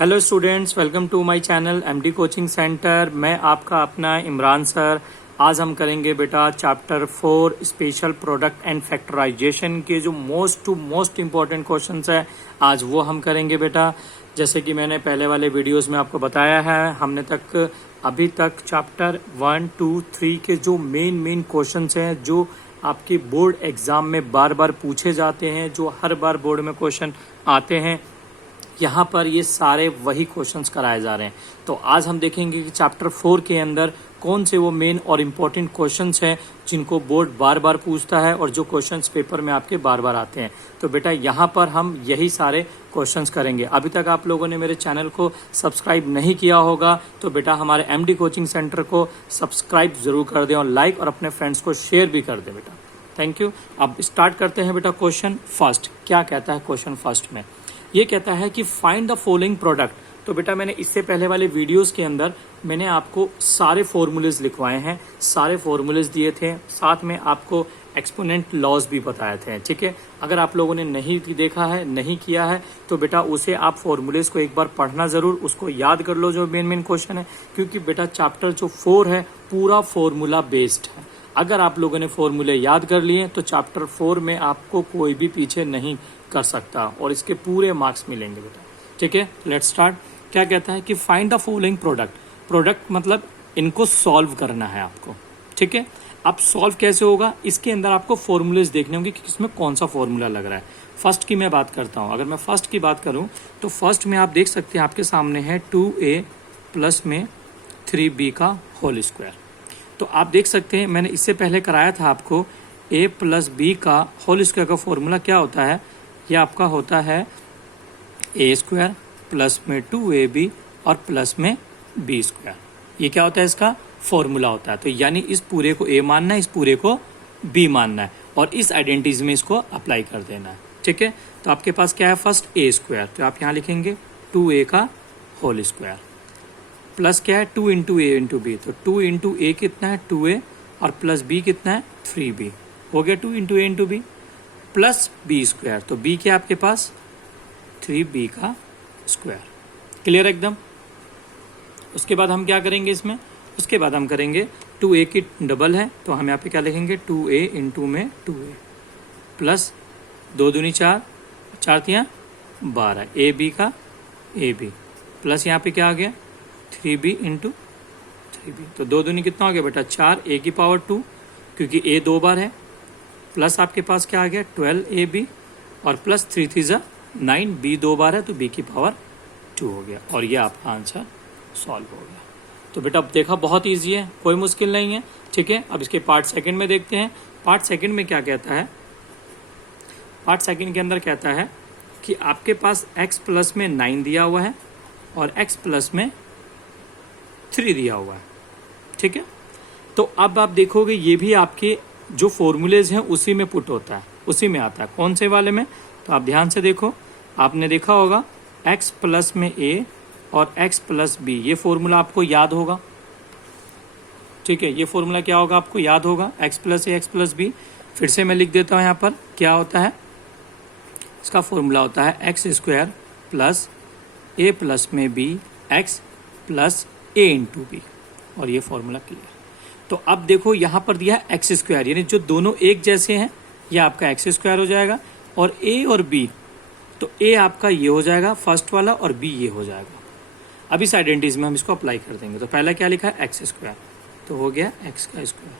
Hello students, welcome to my channel MD coaching centre. मैं आपका अपना इमरान सर। आज हम करेंगे बेटा chapter 4 special product and factorisation के जो मोस्ट इम्पोर्टेंट क्वेश्चंस है, आज वो हम करेंगे बेटा। जैसे कि मैंने पहले वाले वीडियोस में आपको बताया है, हमने अभी तक चैप्टर 1, 2, 3 के जो मेन क्वेश्चंस हैं, जो आपके बोर्ड एग्जाम में बार बार पूछे जाते हैं, जो हर बार बोर्ड में क्वेश्चन आते हैं, यहाँ पर ये सारे वही क्वेश्चंस कराए जा रहे हैं। तो आज हम देखेंगे कि चैप्टर 4 के अंदर कौन से वो मेन और इम्पोर्टेंट क्वेश्चंस हैं जिनको बोर्ड बार बार पूछता है और जो क्वेश्चंस पेपर में आपके बार बार आते हैं। तो बेटा यहाँ पर हम यही सारे क्वेश्चंस करेंगे। अभी तक आप लोगों ने मेरे चैनल को सब्सक्राइब नहीं किया होगा तो बेटा हमारे एमडी कोचिंग सेंटर को सब्सक्राइब जरूर कर दें और लाइक और अपने फ्रेंड्स को शेयर भी कर दें बेटा। Thank you. अब स्टार्ट करते हैं बेटा। क्वेश्चन फर्स्ट क्या कहता है? क्वेश्चन फर्स्ट में ये कहता है कि फाइंड द फॉलोइंग प्रोडक्ट। तो बेटा मैंने इससे पहले वाले वीडियोस के अंदर मैंने आपको सारे फॉर्मूलेज लिखवाए हैं, सारे फॉर्मूलेज दिए थे, साथ में आपको एक्सपोनेंट लॉज भी बताए थे। ठीक है, अगर आप लोगों ने नहीं देखा है, नहीं किया है तो बेटा उसे आप फॉर्मूलेज को एक बार पढ़ना जरूर, उसको याद कर लो जो मेन क्वेश्चन है, क्योंकि बेटा चैप्टर जो 4 है पूरा फॉर्मूला बेस्ड है। अगर आप लोगों ने फॉर्मूले याद कर लिए तो चैप्टर 4 में आपको कोई भी पीछे नहीं कर सकता और इसके पूरे मार्क्स मिलेंगे बेटा। ठीक है, लेट्स स्टार्ट। क्या कहता है कि find the following product. Product मतलब इनको सॉल्व करना है आपको। ठीक है, अब सॉल्व कैसे होगा, इसके अंदर आपको फॉर्मूलेज देखने होंगे कि किसमें कौन सा फॉर्मूला लग रहा है। फर्स्ट की मैं बात करता हूं। अगर मैं फर्स्ट की बात करूं तो फर्स्ट में आप देख सकते हैं आपके सामने है 2a प्लस में 3b का होल स्क्वायर। तो आप देख सकते हैं मैंने इससे पहले कराया था आपको a प्लस b का होल स्क्वायर का फॉर्मूला क्या होता है। ये आपका होता है a स्क्वायर प्लस में 2ab और प्लस में b स्क्वायर। ये क्या होता है? इसका फॉर्मूला होता है। तो यानी इस पूरे को a मानना है, इस पूरे को b मानना है और इस आइडेंटिटीज में इसको अप्लाई कर देना है। ठीक है, तो आपके पास क्या है? फर्स्ट a स्क्वायर, तो आप यहाँ लिखेंगे 2a का होल स्क्वायर प्लस क्या है? 2 इंटू ए इंटू बी। तो 2 इंटू ए कितना है? 2a और प्लस b कितना है? 3b। हो गया 2 into a into b plus b square. तो b क्या आपके पास? 3b का स्क्वायर। क्लियर एकदम। उसके बाद हम क्या करेंगे इसमें? उसके बाद हम करेंगे 2a की डबल है तो हम यहाँ पे क्या लिखेंगे? 2a इंटू में 2a प्लस 2 दूनी 4, 4 तियाँ 12, ए बी का ए बी प्लस यहाँ पे क्या आ गया? 3b into 3b। तो 2 दूनी कितना हो गया बेटा? 4, a की पावर 2 क्योंकि a 2 बार है, प्लस आपके पास क्या आ गया? 12ab और प्लस 3 3 जा 9, b 2 बार है तो b की पावर 2 हो गया और ये आपका आंसर सॉल्व हो गया। तो बेटा अब देखा बहुत ईजी है, कोई मुश्किल नहीं है। ठीक है, अब इसके पार्ट सेकंड में देखते हैं। पार्ट सेकंड में क्या कहता है? पार्ट सेकंड के अंदर कहता है कि आपके पास x प्लस में 9 दिया हुआ है और x प्लस में 3 दिया हुआ है। ठीक है, तो अब आप देखोगे ये भी आपके जो फॉर्मूलेज हैं उसी में पुट होता है, उसी में आता है। कौन से वाले में? तो आप ध्यान से देखो, आपने देखा होगा x प्लस में a और x प्लस b, ये फॉर्मूला आपको याद होगा। ठीक है, ये फॉर्मूला क्या होगा? आपको याद होगा x plus a, x plus b। फिर से मैं लिख देता हूँ यहाँ पर क्या होता है। इसका फॉर्मूला होता है x square plus a plus में b x plus a into b और ये फॉर्मूला क्लियर। तो अब देखो यहाँ पर दिया है एक्स स्क्वायर, यानी जो दोनों एक जैसे हैं ये आपका एक्स स्क्वायर हो जाएगा और a और b, तो a आपका ये हो जाएगा फर्स्ट वाला और b ये हो जाएगा। अब इस आइडेंटिटीज में हम इसको अप्लाई कर देंगे। तो पहला क्या लिखा है? एक्स स्क्वायर, तो हो गया एक्स का square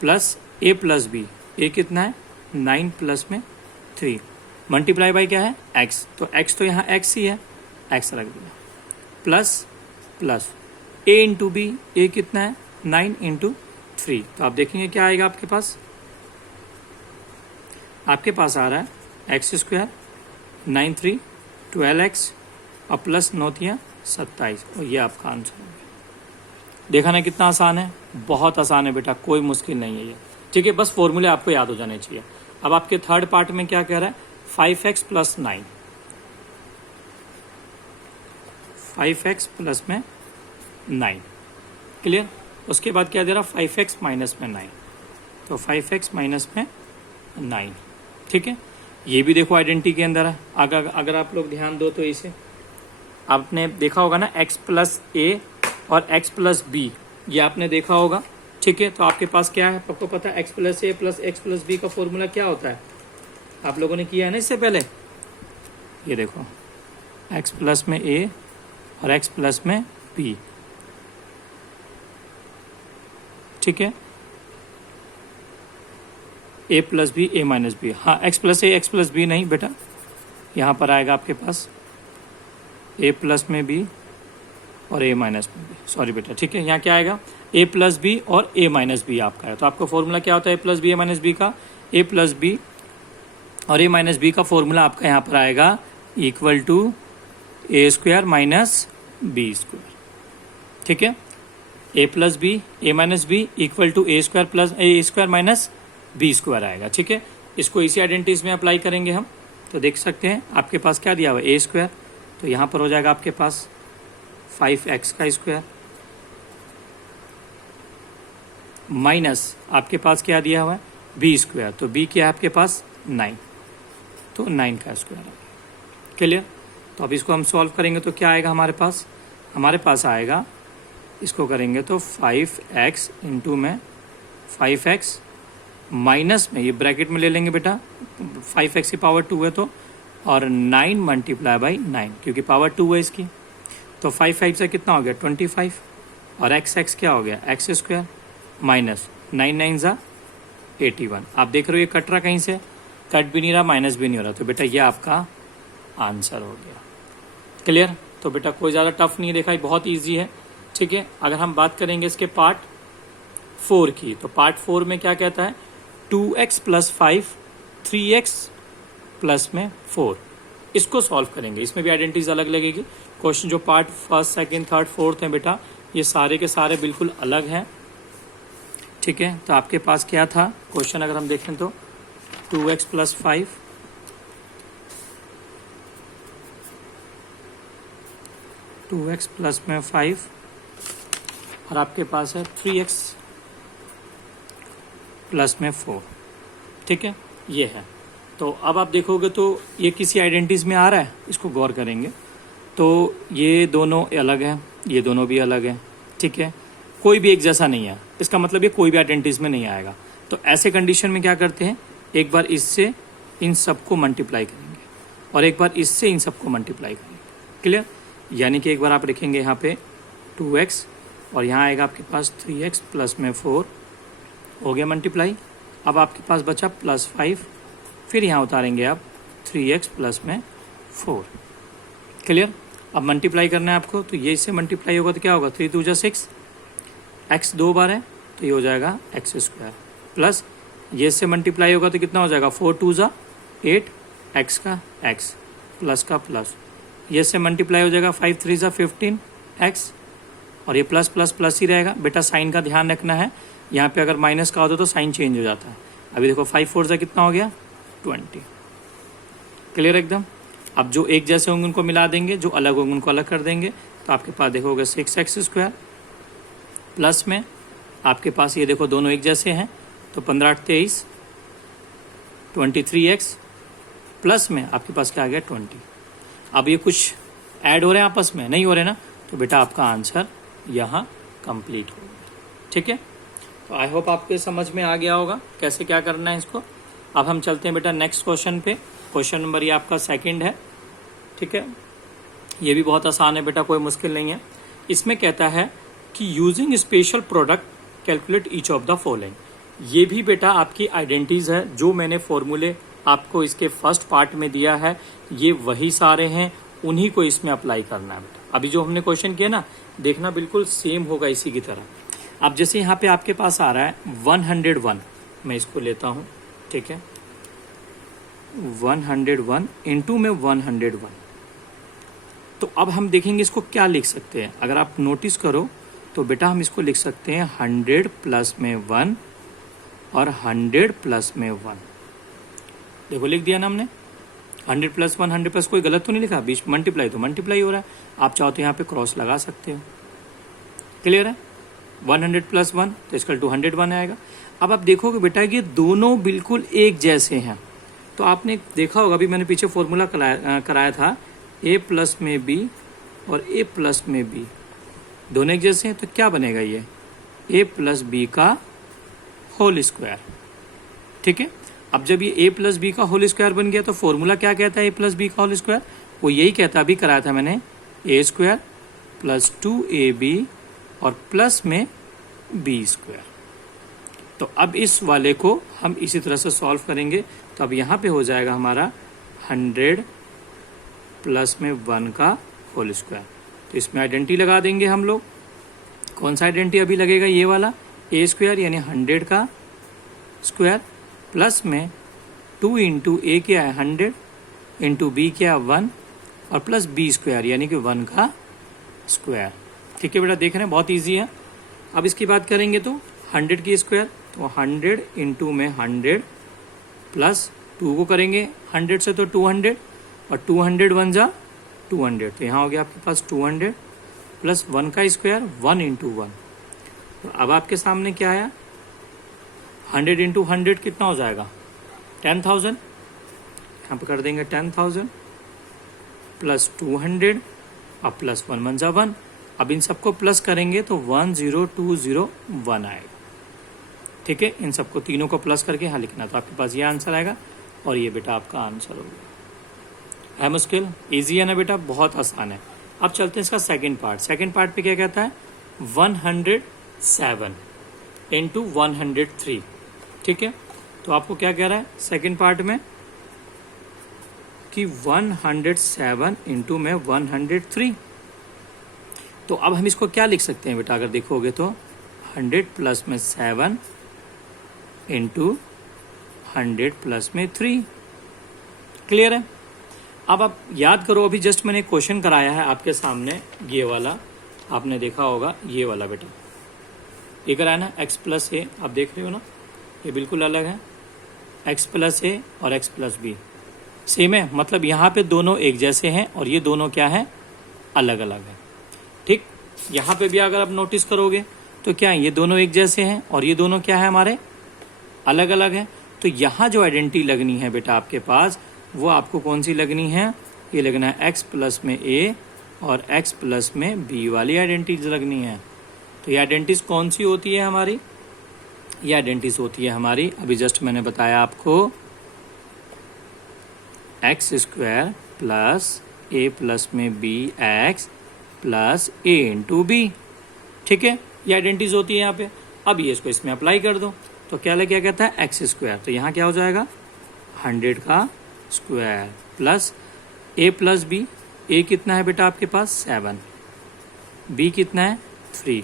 plus a plus b. a कितना है? 9 प्लस में 3 मल्टीप्लाई बाई क्या है? x, तो x तो यहाँ x ही है, x रख दिया plus plus a into b. a कितना है? 9 इंटू 3। तो आप देखेंगे क्या आएगा आपके पास? आपके पास आ रहा है एक्स स्क्वायर 9 3 12x और प्लस 9 तियाँ 27 और ये आपका आंसर हो गया। देखा ना कितना आसान है? बहुत आसान है बेटा, कोई मुश्किल नहीं है ये। ठीक है, बस फॉर्मूले आपको याद हो जाने चाहिए। अब आपके थर्ड पार्ट में क्या कह रहा है? 5x प्लस 9, 5x प्लस में 9। क्लियर। उसके बाद क्या दे रहा? 5x माइनस में 9, तो 5x माइनस में 9। ठीक है, ये भी देखो आइडेंटिटी के अंदर है। अगर आप लोग ध्यान दो तो इसे आपने देखा होगा ना, x प्लस ए और x प्लस बी, ये आपने देखा होगा। ठीक है, तो आपके पास क्या है, आपको पता है x प्लस ए प्लस एक्स प्लस बी का फॉर्मूला क्या होता है, आप लोगों ने किया है ना इससे पहले। ये देखो, x प्लस में a और x प्लस में b। ठीक है, a plus b a minus b. हाँ, x plus a x plus b नहीं बेटा, यहाँ पर आएगा आपके पास a प्लस में b और a माइनस में b। सॉरी बेटा, ठीक है, यहाँ क्या आएगा, a प्लस बी और a माइनस बी आपका है। तो आपका फॉर्मूला क्या होता है a plus b a minus b का, a प्लस बी और a माइनस बी का फॉर्मूला आपका यहाँ पर आएगा equal to a square minus b square. ठीक है, a plus b a minus b equal to a square plus a square minus b square आएगा। ठीक है, इसको इसी आइडेंटिटीज में अप्लाई करेंगे हम। तो देख सकते हैं आपके पास क्या दिया हुआ है, ए स्क्वायर, तो यहाँ पर हो जाएगा आपके पास 5x का स्क्वायर माइनस आपके पास क्या दिया हुआ है, बी स्क्वायर, तो बी क्या है आपके पास 9, तो 9 का स्क्वायर आएगा। क्लियर। तो अब इसको हम सॉल्व करेंगे तो क्या आएगा हमारे पास आएगा, इसको करेंगे तो 5x इंटू में 5x माइनस में, ये ब्रैकेट में ले लेंगे बेटा, 5x की पावर 2 है तो, और 9 मल्टीप्लाई बाई 9, क्योंकि पावर 2 है इसकी, तो 5 से कितना हो गया 25, और x क्या हो गया x स्क्वायर माइनस 9 9 ज़ा 81। आप देख रहे हो ये कट रहा, कहीं से कट भी नहीं रहा, माइनस भी नहीं हो रहा, तो बेटा ये आपका आंसर हो गया। क्लियर। तो बेटा कोई ज़्यादा टफ नहीं देखा, बहुत ईजी है। ठीक है, अगर हम बात करेंगे इसके पार्ट 4 की, तो पार्ट 4 में क्या कहता है, 2x प्लस 5 3x प्लस में 4, इसको सॉल्व करेंगे। इसमें भी आइडेंटिटीज अलग लगेगी। क्वेश्चन जो part 1st 2nd 3rd 4th हैं बेटा, ये सारे के सारे बिल्कुल अलग हैं। ठीक है, तो आपके पास क्या था क्वेश्चन, अगर हम देखें तो 2x प्लस 5 2x प्लस में 5 और आपके पास है 3x प्लस में 4। ठीक है, ये है। तो अब आप देखोगे तो ये किसी आइडेंटिटीज में आ रहा है, इसको गौर करेंगे तो ये दोनों अलग हैं, ये दोनों भी अलग हैं। ठीक है, कोई भी एक जैसा नहीं है, इसका मतलब ये कोई भी आइडेंटिटीज में नहीं आएगा। तो ऐसे कंडीशन में क्या करते हैं, एक बार इससे इन सबको मल्टीप्लाई करेंगे और एक बार इससे इन सबको मल्टीप्लाई करेंगे। क्लियर। यानी कि एक बार आप लिखेंगे यहाँ पे 2x और यहाँ आएगा आपके पास 3x प्लस में 4, हो गया मल्टीप्लाई। अब आपके पास बचा प्लस 5, फिर यहाँ उतारेंगे आप 3x प्लस में 4। क्लियर। अब मल्टीप्लाई करना है आपको, तो ये इससे मल्टीप्लाई होगा तो क्या होगा, 3 2 6, x 2 बार है तो ये हो जाएगा x स्क्वायर, प्लस ये इससे मल्टीप्लाई होगा तो कितना हो जाएगा, 4 2 8, x का x प्लस का प्लस, ये इससे मल्टीप्लाई हो जाएगा 5 3 15 x, और ये प्लस प्लस प्लस ही रहेगा। बेटा साइन का ध्यान रखना है, यहाँ पे अगर माइनस का होता तो साइन चेंज हो जाता है। अभी देखो 5 4 कितना हो गया 20। क्लियर एकदम। अब जो एक जैसे होंगे उनको मिला देंगे, जो अलग होंगे उनको अलग कर देंगे, तो आपके पास देखोगे 6x स्क्वायर प्लस में आपके पास ये देखो दोनों एक जैसे हैं, तो 15 8 23 23x प्लस में आपके पास क्या आ गया 20। अब ये कुछ ऐड हो रहे हैं आपस में, नहीं हो रहे ना, तो बेटा आपका आंसर यहाँ कंप्लीट हो गया। ठीक है, तो आई होप आपको समझ में आ गया होगा कैसे क्या करना है इसको। अब हम चलते हैं बेटा नेक्स्ट क्वेश्चन पे। क्वेश्चन नंबर ये आपका 2nd है। ठीक है, ये भी बहुत आसान है बेटा, कोई मुश्किल नहीं है। इसमें कहता है कि using special product calculate each of the following. ये भी बेटा आपकी आइडेंटिटीज है, जो मैंने फॉर्मूले आपको इसके फर्स्ट पार्ट में दिया है, ये वही सारे हैं, उन्हीं को इसमें अप्लाई करना है बेटा। अभी जो हमने क्वेश्चन किया ना, देखना बिल्कुल सेम होगा इसी की तरह। अब जैसे यहाँ पे आपके पास आ रहा है 101, मैं इसको लेता हूँ। ठीक है, 101 इंटू में 101, तो अब हम देखेंगे इसको क्या लिख सकते हैं। अगर आप नोटिस करो तो बेटा हम इसको लिख सकते हैं 100 प्लस में 1 और 100 प्लस में 1। देखो लिख दिया ना हमने, 100 प्लस 1, 100 प्लस, कोई गलत तो नहीं लिखा, बीच मल्टीप्लाई तो मल्टीप्लाई हो रहा है। आप चाहो तो यहाँ पे क्रॉस लगा सकते हो। क्लियर है। 100 प्लस 1 तो इसका 201 आएगा। अब आप देखोगे बेटा ये दोनों बिल्कुल एक जैसे हैं, तो आपने देखा होगा, अभी मैंने पीछे फॉर्मूला कराया था, a प्लस में b और a प्लस में b दोनों एक जैसे हैं, तो क्या बनेगा ये a प्लस बी का होल स्क्वायर। ठीक है, अब जब ये a प्लस बी का होल स्क्वायर बन गया तो फॉर्मूला क्या कहता है a प्लस बी का होल स्क्वायर, वो यही कहता, अभी कराया था मैंने, a स्क्वायर प्लस 2ab और प्लस में b स्क्वायर। तो अब इस वाले को हम इसी तरह से सॉल्व करेंगे, तो अब यहाँ पे हो जाएगा हमारा 100 प्लस में 1 का होल स्क्वायर। तो इसमें आइडेंटिटी लगा देंगे हम लोग। कौन सा आइडेंटिटी अभी लगेगा, ये वाला a स्क्वायर यानी 100 का स्क्वायर प्लस में 2 इंटू ए क्या है 100 इंटू बी क्या 1 और प्लस b स्क्वायर यानी कि 1 का स्क्वायर। ठीक है बेटा, देख रहे हैं बहुत इजी है। अब इसकी बात करेंगे तो 100 की स्क्वायर, तो 100 इंटू में 100 प्लस 2 को करेंगे 100 से तो 200 और 200 बन जा 200, तो यहाँ हो गया आपके पास 200 प्लस 1 का स्क्वायर 1 इंटू 1। तो अब आपके सामने क्या आया, 100 इंटू 100 कितना हो जाएगा 10,000, यहाँ पे कर देंगे 10,000 प्लस 200 और प्लस 1 बन जा 1। अब इन सबको प्लस करेंगे तो 10201 आएगा। ठीक है, इन सबको तीनों को प्लस करके यहाँ लिखना, तो आपके पास ये आंसर आएगा और ये बेटा आपका आंसर हो गया। है मुश्किल, इजी है ना बेटा, बहुत आसान है। अब चलते हैं इसका सेकंड पार्ट। सेकंड पार्ट पे क्या कहता है 107 इंटू 103। ठीक है, तो आपको क्या कह रहा है सेकंड पार्ट में कि 107 इंटू में 103। तो अब हम इसको क्या लिख सकते हैं बेटा, अगर देखोगे तो 100 प्लस में 7 इंटू 100 प्लस में 3। क्लियर है। अब आप याद करो, अभी जस्ट मैंने क्वेश्चन कराया है आपके सामने, ये वाला आपने देखा होगा, ये वाला बेटा ये कराया ना x प्लस ए, आप देख रहे हो ना, ये बिल्कुल अलग है, x प्लस ए और x प्लस बी सेम है, मतलब यहाँ पे दोनों एक जैसे हैं और ये दोनों क्या है अलग अलग है। ठीक, यहाँ पे भी अगर आप नोटिस करोगे तो क्या है, ये दोनों एक जैसे हैं और ये दोनों क्या है हमारे अलग अलग हैं। तो यहाँ जो आइडेंटिटी लगनी है बेटा आपके पास, वो आपको कौन सी लगनी है, ये लगना है x प्लस में a और x प्लस में b वाली आइडेंटिटीज लगनी है। तो ये आइडेंटिटीज कौन सी होती है हमारी, ये आइडेंटिटीज होती है हमारी, अभी जस्ट मैंने बताया आपको, x square plus a plus में b x plus a into b. ठीक है, ये आइडेंटिटीज होती है यहाँ पे। अब ये इसको इसमें अप्लाई कर दो, तो क्या लगे, क्या कहता है x स्क्वायर, तो यहाँ क्या हो जाएगा 100 का square plus a plus b, a कितना है बेटा आपके पास 7, b कितना है 3,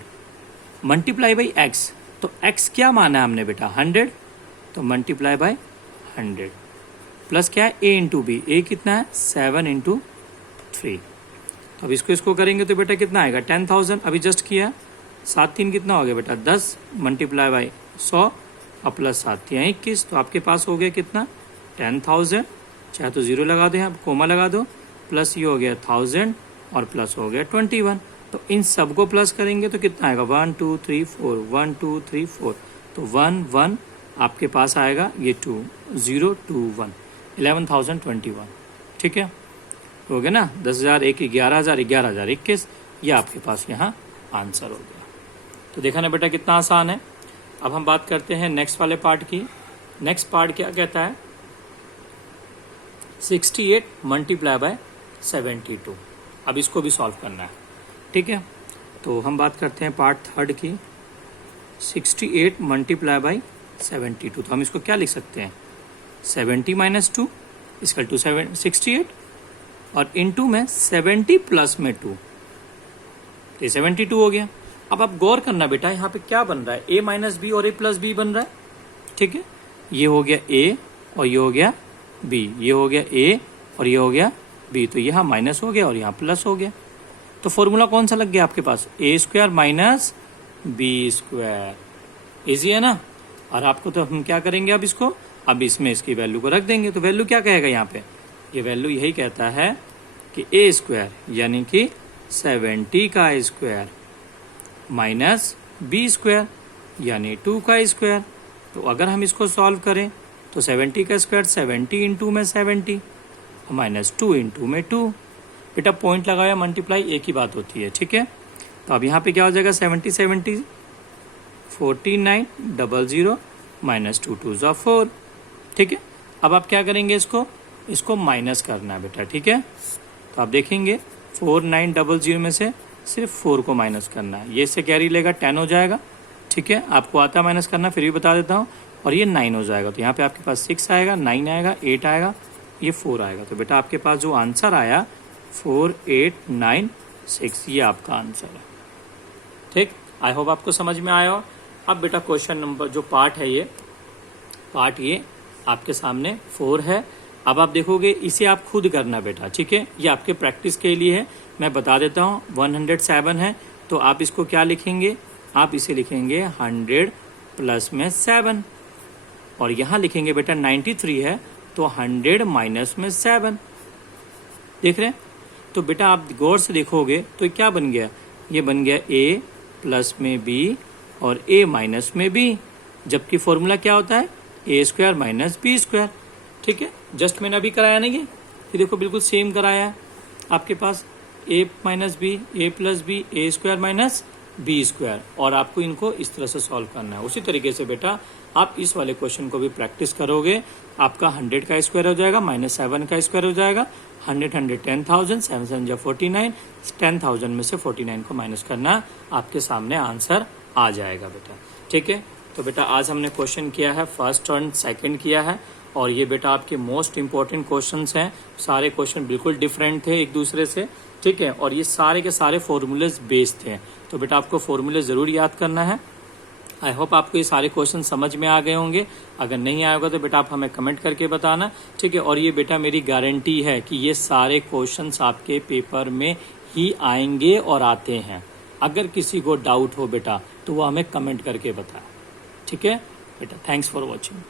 मल्टीप्लाई बाई x। तो x क्या माना है हमने बेटा 100, तो मल्टीप्लाई बाई 100 प्लस क्या है a इंटू बी, a कितना है 7 इंटू 3। अब इसको करेंगे तो बेटा कितना आएगा 10,000, अभी जस्ट किया, 7 3 कितना हो गया बेटा 10, मल्टीप्लाई बाई 100 और प्लस 7 3 21, तो आपके पास हो गया कितना 10,000, चाहे तो 0 लगा दो, यहाँ कोमा लगा दो, प्लस ये हो गया 1000 और प्लस हो गया 21। तो इन सबको प्लस करेंगे तो कितना आएगा 1 2 3 4, 1 2 3 4, तो 1 1 आपके पास आएगा, ये 2 0 2 1, 11,021। ठीक है, हो गया ना, 10,000 1 11,000 11,021, ये आपके पास यहाँ आंसर हो गया। तो देखा ना बेटा कितना आसान है। अब हम बात करते हैं नेक्स्ट वाले पार्ट की। नेक्स्ट पार्ट क्या कहता है 68 मल्टीप्लाई बाय 72। अब इसको भी सॉल्व करना है। ठीक है, तो हम बात करते हैं पार्ट थर्ड की, 68 मल्टीप्लाई बाई 72। तो हम इसको क्या लिख सकते हैं 70 माइनस 2 इसकल टू 68 और इनटू में 70 प्लस में 2, तो 72 हो गया। अब आप गौर करना बेटा, यहाँ पे क्या बन रहा है a माइनस बी और a प्लस बी बन रहा है। ठीक है, ये हो गया a और ये हो गया b, ये हो गया a और ये हो गया b, तो यहाँ माइनस हो गया और यहाँ प्लस हो गया। तो फॉर्मूला कौन सा लग गया आपके पास, a square minus b square. Easy है ना। और आपको तो हम क्या करेंगे, अब इसको अब इसमें इसकी वैल्यू को रख देंगे, तो वैल्यू क्या कहेगा यहाँ पे, ये वैल्यू यही कहता है कि a स्क्वायर यानी कि 70 का स्क्वायर माइनस बी स्क्वायर यानी 2 का स्क्वायर। तो अगर हम इसको सॉल्व करें तो 70 का स्क्वायर 70 इंटू में 70 माइनस 2 इंटू में 2, बेटा पॉइंट लगाया मल्टीप्लाई एक ही बात होती है, ठीक है। तो अब यहाँ पे क्या हो जाएगा 70 70 4900 माइनस 2 2 = 4, ठीक है। अब आप क्या करेंगे, इसको माइनस करना है बेटा, ठीक है। तो आप देखेंगे 4900 में से सिर्फ 4 को माइनस करना है, ये इससे कैरी लेगा 10 हो जाएगा, ठीक है। आपको आता माइनस करना, फिर भी बता देता हूँ। और ये 9 हो जाएगा, तो यहाँ पे आपके पास 6 आएगा, 9 आएगा, 8 आएगा, ये 4 आएगा। तो बेटा आपके पास जो आंसर आया 4896, ये आपका आंसर है, ठीक। आई होप आपको समझ में आया हो। अब बेटा क्वेश्चन नंबर जो पार्ट है, ये आपके सामने 4 है। अब आप देखोगे इसे आप खुद करना बेटा, ठीक है। ये आपके प्रैक्टिस के लिए है, मैं बता देता हूँ। 107 है, तो आप इसको क्या लिखेंगे, आप इसे लिखेंगे 100 प्लस में 7, और यहाँ लिखेंगे बेटा 93 है, तो 100 माइनस में 7, देख रहे हैं। तो बेटा आप गौर से देखोगे तो क्या बन गया, ये बन गया a प्लस में b और a माइनस में b, जबकि फॉर्मूला क्या होता है a² माइनस b², ठीक है। जस्ट मैंने अभी कराया नहीं, ये देखो बिल्कुल सेम कराया है आपके पास, a minus b, a plus b, a² minus b², और आपको इनको इस तरह से सॉल्व करना है। उसी तरीके से बेटा आप इस वाले क्वेश्चन को भी प्रैक्टिस करोगे, आपका 100 का स्क्वायर हो जाएगा माइनस 7 का स्क्वायर हो जाएगा, 100 10,000, 7 7 जा 49, 10,000 में से 49 को माइनस करना, आपके सामने आंसर आ जाएगा बेटा, ठीक है। तो बेटा आज हमने क्वेश्चन किया है, फर्स्ट और सेकंड किया है, और ये बेटा आपके मोस्ट इंपॉर्टेंट क्वेश्चंस हैं। सारे क्वेश्चन बिल्कुल डिफरेंट थे एक दूसरे से, ठीक है, और ये सारे के सारे फॉर्मूलेज बेस्ड थे। तो बेटा आपको फॉर्मूले जरूर याद करना है। आई होप आपको ये सारे क्वेश्चन समझ में आ गए होंगे। अगर नहीं आया होगा तो बेटा आप हमें कमेंट करके बताना, ठीक है। और ये बेटा मेरी गारंटी है कि ये सारे क्वेश्चंस आपके पेपर में ही आएंगे और आते हैं। अगर किसी को डाउट हो बेटा तो वो हमें कमेंट करके बताए, ठीक है बेटा। Thanks for watching.